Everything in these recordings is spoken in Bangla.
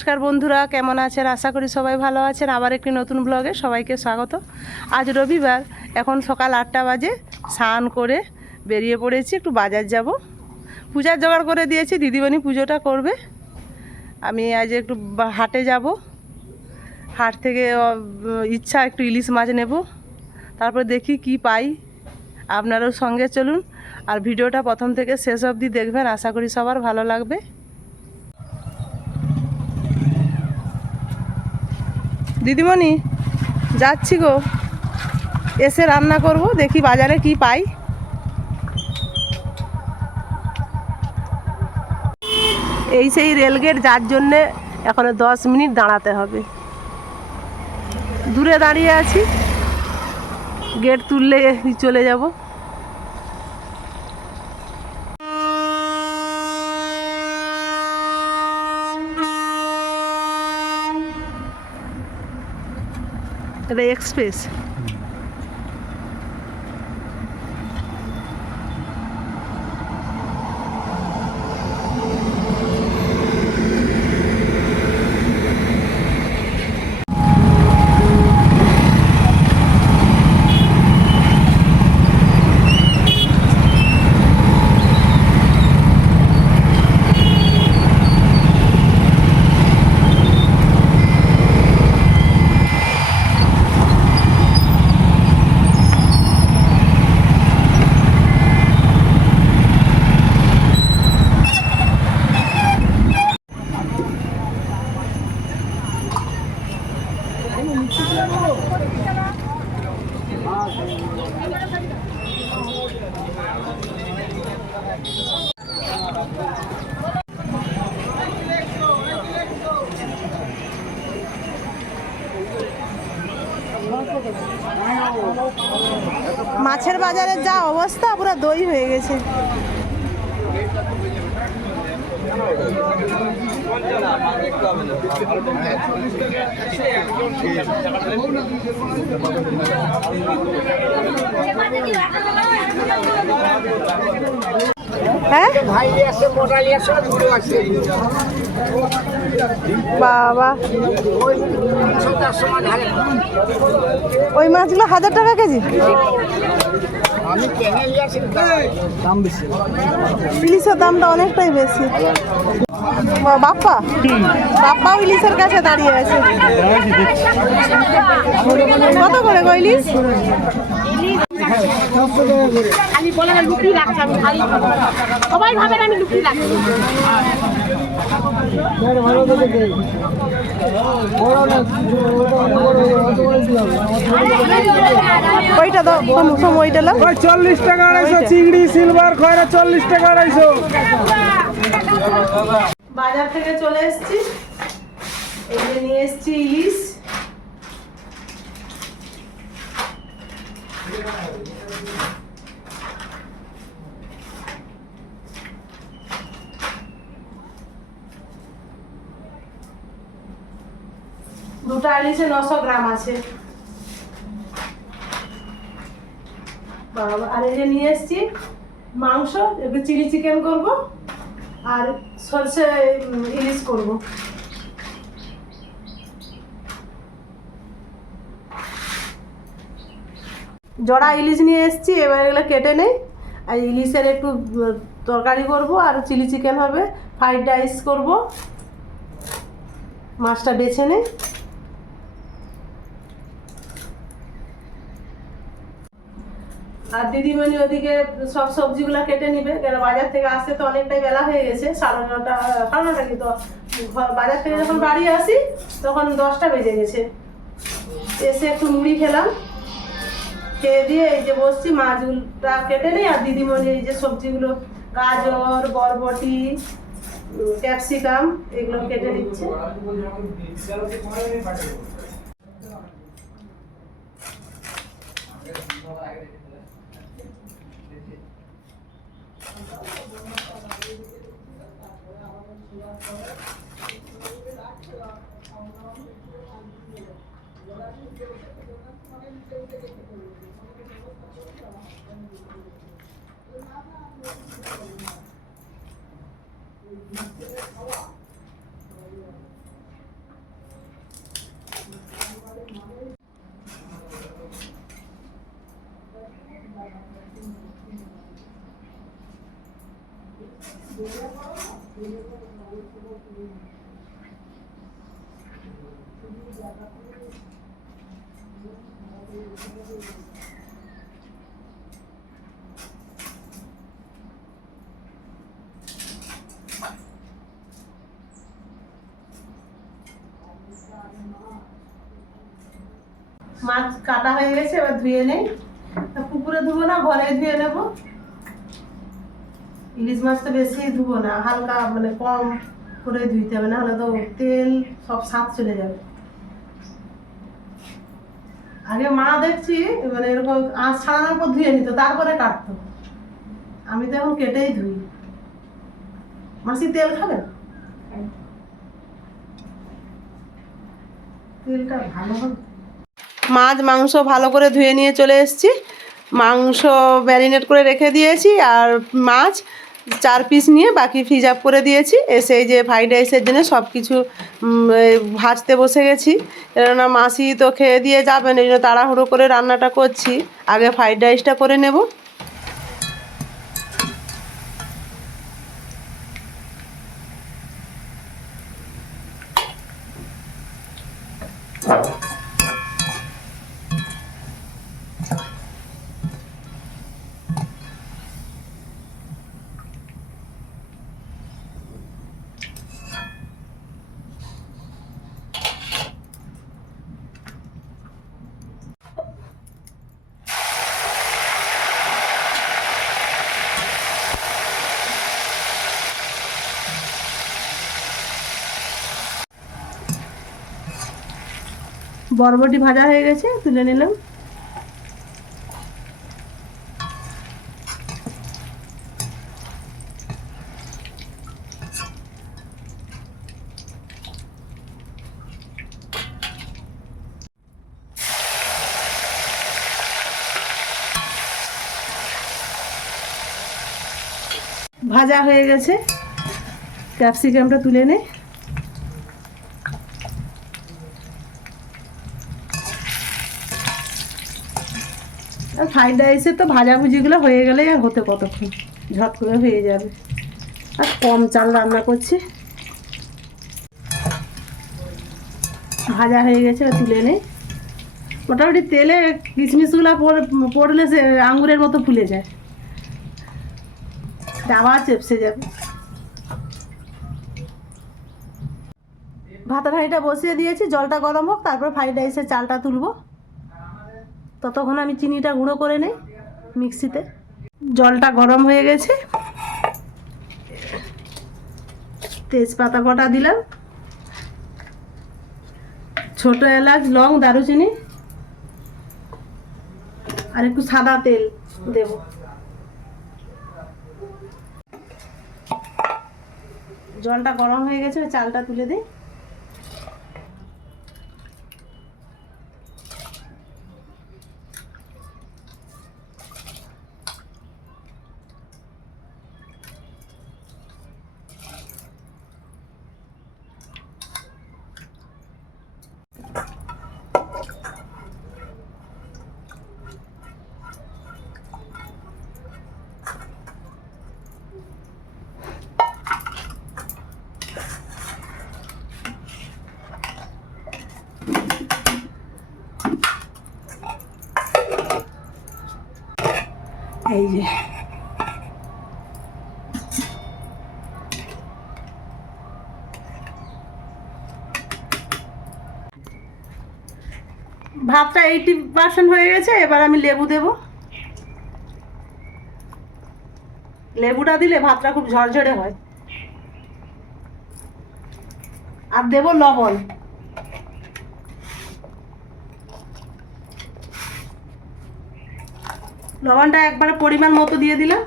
নমস্কার বন্ধুরা, কেমন আছেন? আশা করি সবাই ভালো আছেন। আবার একটি নতুন ব্লগে সবাইকে স্বাগত। আজ রবিবার, এখন সকাল 8টা বাজে। স্নান করে বেরিয়ে পড়েছি, একটু বাজার যাব। পূজার জোগাড় করে দিয়েছি, দিদিমণি পুজোটা করবে। আমি আজ একটু হাটে যাব। হাট থেকে ইচ্ছা একটু ইলিশ মাছ নেব, তারপর দেখি কি পাই। আপনারাও সঙ্গে চলুন আর ভিডিওটা প্রথম থেকে শেষ অবধি দেখবেন, আশা করি সবার ভালো লাগবে। দিদিমণি, যাচ্ছি গো, এসে রান্না করব, দেখি বাজারে কি পাই। এই সেই রেলগেট, যার জন্যে এখনো 10 মিনিট দাঁড়াতে হবে। দূরে দাঁড়িয়ে আছি, গেট তুললে চলে যাব। এটা এক্সপ্রেস। মাছের বাজারের যা অবস্থা, পুরো দই হয়ে গেছে। হ্যাঁ বাবা, ওই মাছগুলো 1000 টাকা কেজি। ইলিশের দামটা অনেকটাই বেশি। বাপ্পা বাপ্পাও ইলিশের কাছে দাঁড়িয়ে আছে। কত করে গো ইলিশ? আমি বলে না লুকিয়ে রাখছি, আমি খালি সবাই ভাবে আমি লুকিয়ে রাখছি। ওইটা দাও, ওইটা দাও। 40 টাকা 250 চিংড়ি সিলভার খয়রা 40 টাকা 250। বাজার থেকে চলে এসেছি, এই যে নিয়ে এসেছি ইলিশ। দুটা ইলিশে 900 গ্রাম আছে। আর এই যে নিয়ে এসেছি মাংস, একটু চিলি চিকেন করব আর সরষে ইলিশ করব। জড়া ইলিশ নিয়ে এসেছি, এবার এগুলো কেটে নেই। আর ইলিশের একটু তরকারি করব আর চিলি চিকেন হবে, ফ্রাইড রাইস করব। মাছটা বেছে নেই। আর দিদিমণি ওদিকে সব সবজিগুলো কেটে নিবে, কেন বাজার থেকে আসতে তো অনেকটাই বেলা হয়ে গেছে। 9:30 কি তো, বাজার থেকে যখন বাড়ি আসি তখন 10টা বেজে গেছে। এসে একটু মুড়ি খেলাম, খেয়ে দিয়ে এই যে বসছি, মাছগুলোটা কেটে নেই। আর দিদিমণি এই যে সবজিগুলো, গাজর, বরবটি, ক্যাপসিকাম, এগুলো কেটে নিচ্ছে। মাছ কাটা হয়ে গেছে, এবার ধুয়ে নেই। পুকুরে ধুবো না, ঘরে ধুয়ে নেব। ইলিশ মাছ তো বেশি ধুবো না, হালকা মানে কম করে ধুইতে হবে, না হলে তো তেল সব স্বাদ চলে যাবে। আগে মা দেখছি মানে এরকম আঁশ ছাড়ানোর পর ধুয়ে নিত, তারপরে কাটতো। আমি তো এখন কেটেই ধুই। মাসি তেল খাবে? তেলটা ভালো হবে। মাছ মাংস ভালো করে ধুয়ে নিয়ে চলে এসেছি। মাংস ম্যারিনেট করে রেখে দিয়েছি, আর মাছ 4 পিস নিয়ে বাকি ফ্রিজ আপ করে দিয়েছি। এসে এই যে ফ্রাইড রাইসের জন্য সব কিছু ভাজতে বসে গেছি। কেননা মাসি তো খেয়ে দিয়ে যাবেন, এই জন্য তাড়াহুড়ো করে রান্নাটা করছি। আগে ফ্রাইড রাইসটা করে নেব। বরবটি ভাজা হয়ে গেছে, তুলে নিলাম। ভাজা হয়ে গেছে, ক্যাপসিকামটা তুলে নে। ফ্রাইড রাইসে তো ভাজাভুজিগুলো হয়ে গেলেই আর হতে কতক্ষণ, ঝট করে হয়ে যাবে। আর কম চাল রান্না করছি। ভাজা হয়ে গেছে, তুলে নে। মোটামুটি তেলে কিশমিশগুলো পড়লে সে আঙুরের মতো ফুলে যায়, আবার চেপসে যাবে। ভাতের হাঁড়িটা বসিয়ে দিয়েছি, জলটা গরম হোক, তারপর ফ্রাইড রাইসের চালটা তুলবো। ততক্ষণ আমি চিনিটা গুঁড়ো করে নেই মিক্সিতে। জলটা গরম হয়ে গেছে, তেজপাতা কটা দিলাম, ছোট এলাচ, লং, দারুচিনি, আর একটু সাদা তেল দেব। জলটা গরম হয়ে গেছে, চালটা তুলে দিই। এই যে ভাতটা 80% হয়ে গেছে, এবার আমি লেবু দেব। লেবুটা দিলে ভাতটা খুব ঝরঝরে হয়। আর দেব লবণ। লবণটা একবারে পরিমাণ মতো দিয়ে দিলাম।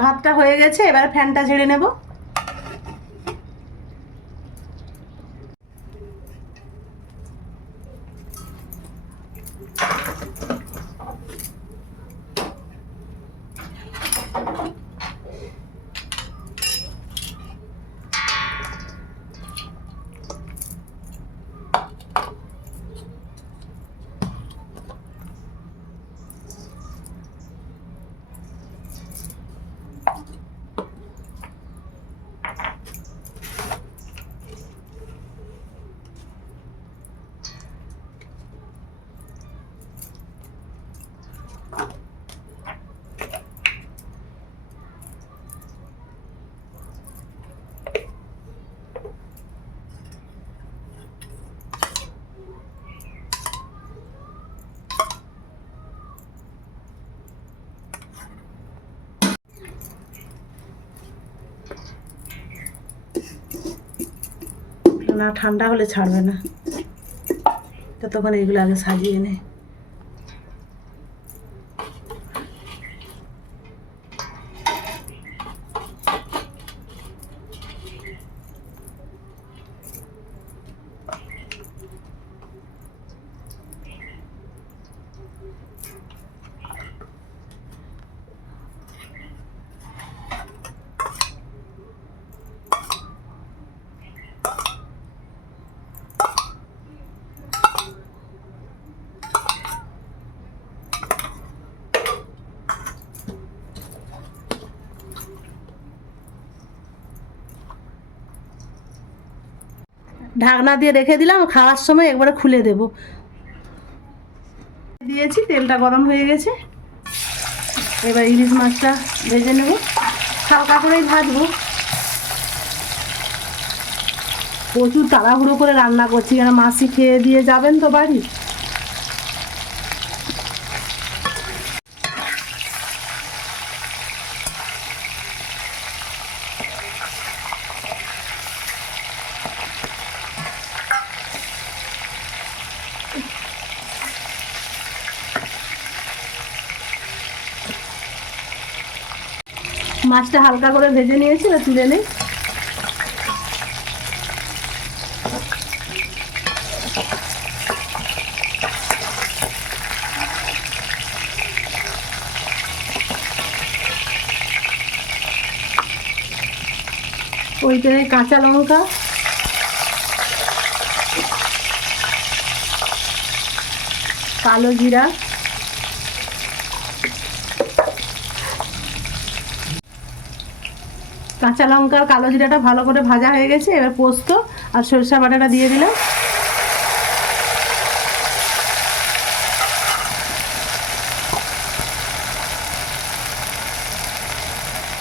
ভাতটা হয়ে গেছে, এবার ফ্যানটা ঝেড়ে নেব। না ঠান্ডা হলে ছাড়বে না, ততক্ষণ এগুলো আগে সাজিয়ে নে। ঢাকনা দিয়ে রেখে দিলাম, খাওয়ার সময় একবারে খুলে দেব। দিয়েছি, তেলটা গরম হয়ে গেছে। এবার ইলিশ মাছটা ভেজে নেব, হালকা করেই ভাজবো। প্রচুর তাড়াহুড়ো করে রান্না করছি, কেন মাসি খেয়ে দিয়ে যাবেন তো বাড়ি। মাছটা হালকা করে ভেজে নিয়েছি, এবার তুলে নেই। ওইটায় কাঁচা লঙ্কা, কালো জিরা, কাঁচা লঙ্কা আর কালো জিরাটা ভালো করে ভাজা হয়ে গেছে। এবার পোস্ত আর সরষে বাটাটা দিয়ে দিলাম।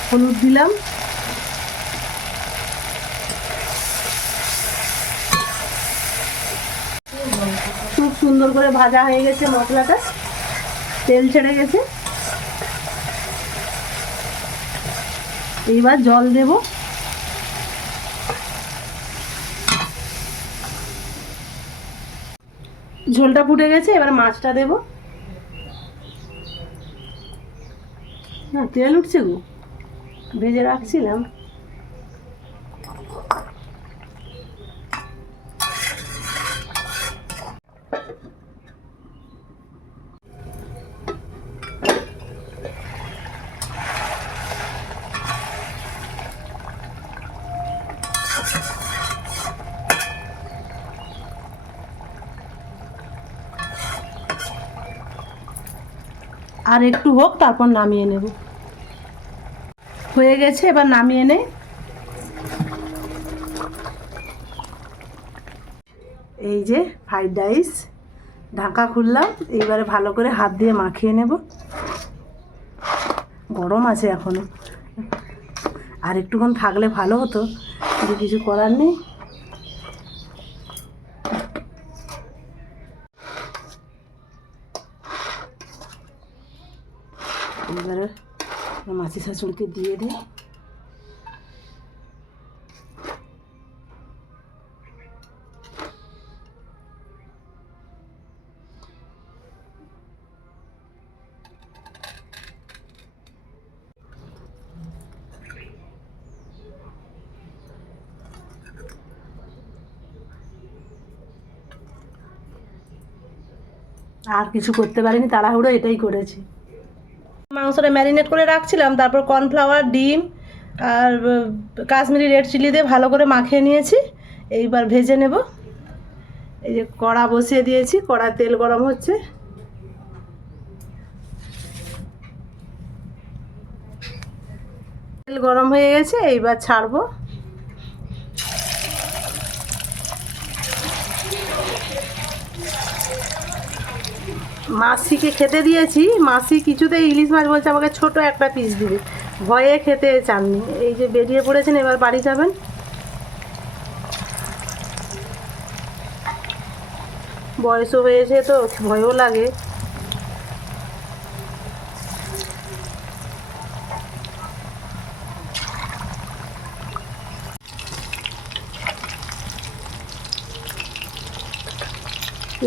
হলুদ দিলাম, খুব সুন্দর করে ভাজা হয়ে গেছে মশলাটা, তেল ছেড়ে গেছে। এইবার জল দেব। ঝোলটা ফুটে গেছে, এবার মাছটা দেব। না তেল উঠছে গো, ভেজে রাখছিলাম। আর একটু হোক, তারপর নামিয়ে নেব। হয়ে গেছে, এবার নামিয়ে নে। এই যে ফ্রাইড রাইস, ঢাকা খুললাম। এইবারে ভালো করে হাত দিয়ে মাখিয়ে নেব। গরম আছে এখনো, আর একটুক্ষণ থাকলে ভালো হতো, কিন্তু কিছু করার নেই। এবারে মাছি শাশুড়িকে দিয়ে দিই। আর কিছু করতে পারিনি, তাড়াহুড়ো এটাই করেছি। মাংসটা ম্যারিনেট করে রাখছিলাম, তারপর কর্নফ্লাওয়ার, ডিম আর কাশ্মীরি রেড চিলি দিয়ে ভালো করে মাখিয়ে নিয়েছি। এইবার ভেজে নেব। এই যে কড়া বসিয়ে দিয়েছি, কড়া তেল গরম হচ্ছে। তেল গরম হয়ে গেছে, এইবার ছাড়বো। মাসিকে খেতে দিয়েছি, মাসি কিছুতেই ইলিশ মাছ বলছে আমাকে ছোট একটা পিস দিবে, ভয়ে খেতে চাননি। এই যে বেরিয়ে পড়েছেন, এবার বাড়ি যাবেন। বয়সও হয়েছে তো ভয়ও লাগে।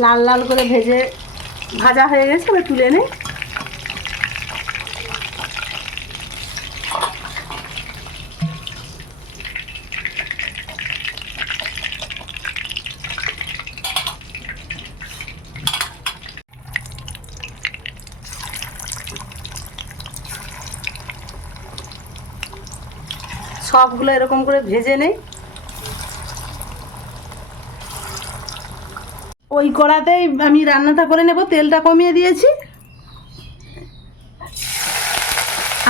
লাল লাল করে ভাজা হয়ে গেছে, এবার তুলে নে। সবগুলো এরকম করে ভেজে নেই। ওই কড়াতেই আমি রান্নাটা করে নেব, তেলটা কমিয়ে দিয়েছি।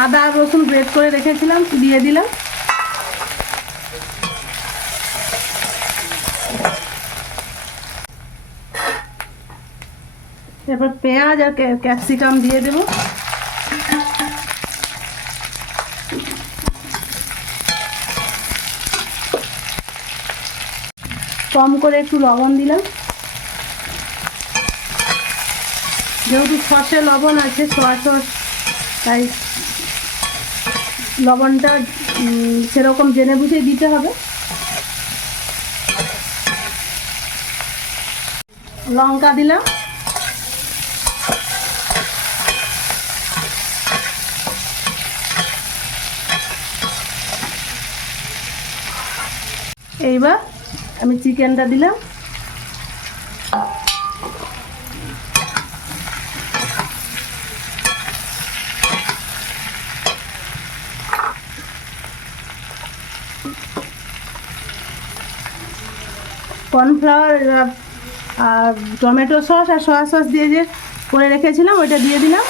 আদা আর রসুন গ্রেট করে রেখেছিলাম, দিয়ে দিলাম। এরপর পেঁয়াজ আর ক্যাপসিকাম দিয়ে দেব। কম করে একটু লবণ দিলাম, যেহেতু সসে লবণ আছে, সোয়া সস, তাই লবণটা সেরকম জেনে বুঝে দিতে হবে। লঙ্কা দিলাম, এইবার আমি চিকেনটা দিলাম। কর্নফ্লাওয়ার আর টমেটো সস আর সয়া সস দিয়ে যে করে রেখেছিলাম ওইটা দিয়ে দিলাম।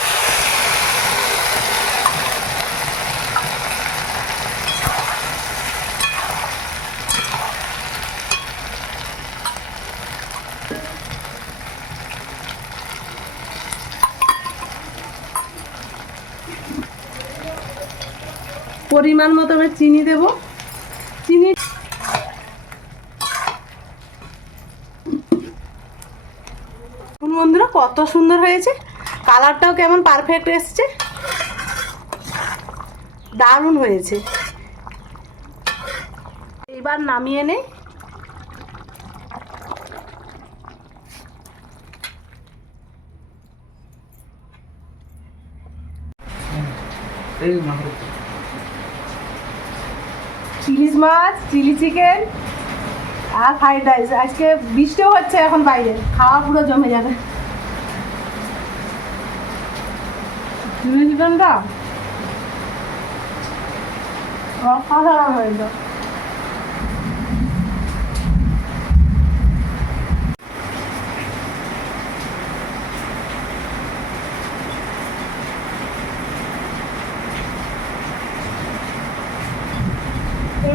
পরিমাণ মতো আমি চিনি দেব। চিনি বন্ধুরা কত সুন্দর হয়েছে, কালারটাও কেমন পারফেক্ট এসছে, দারুণ হয়েছে। এইবার নামিয়ে নেই। ইলিশ মাছ, চিলি চিকেন আর ফ্রাইড রাইস। আজকে বৃষ্টিও হচ্ছে এখন বাইরে, খাওয়া পুরো জমে যাবে। চিলি চিকেনটা অসাধারণ হয়েছে।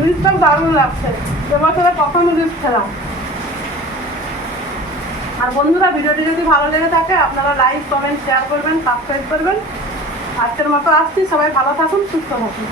ইলিশটা দারুণ লাগছে, এবছরে প্রথম ইলিশ খেলাম। আর বন্ধুরা, ভিডিওটি যদি ভালো লেগে থাকে আপনারা লাইক, কমেন্ট, শেয়ার করবেন, সাবস্ক্রাইব করবেন। আজকের মতো আসছি, সবাই ভালো থাকুন, সুস্থ থাকুন।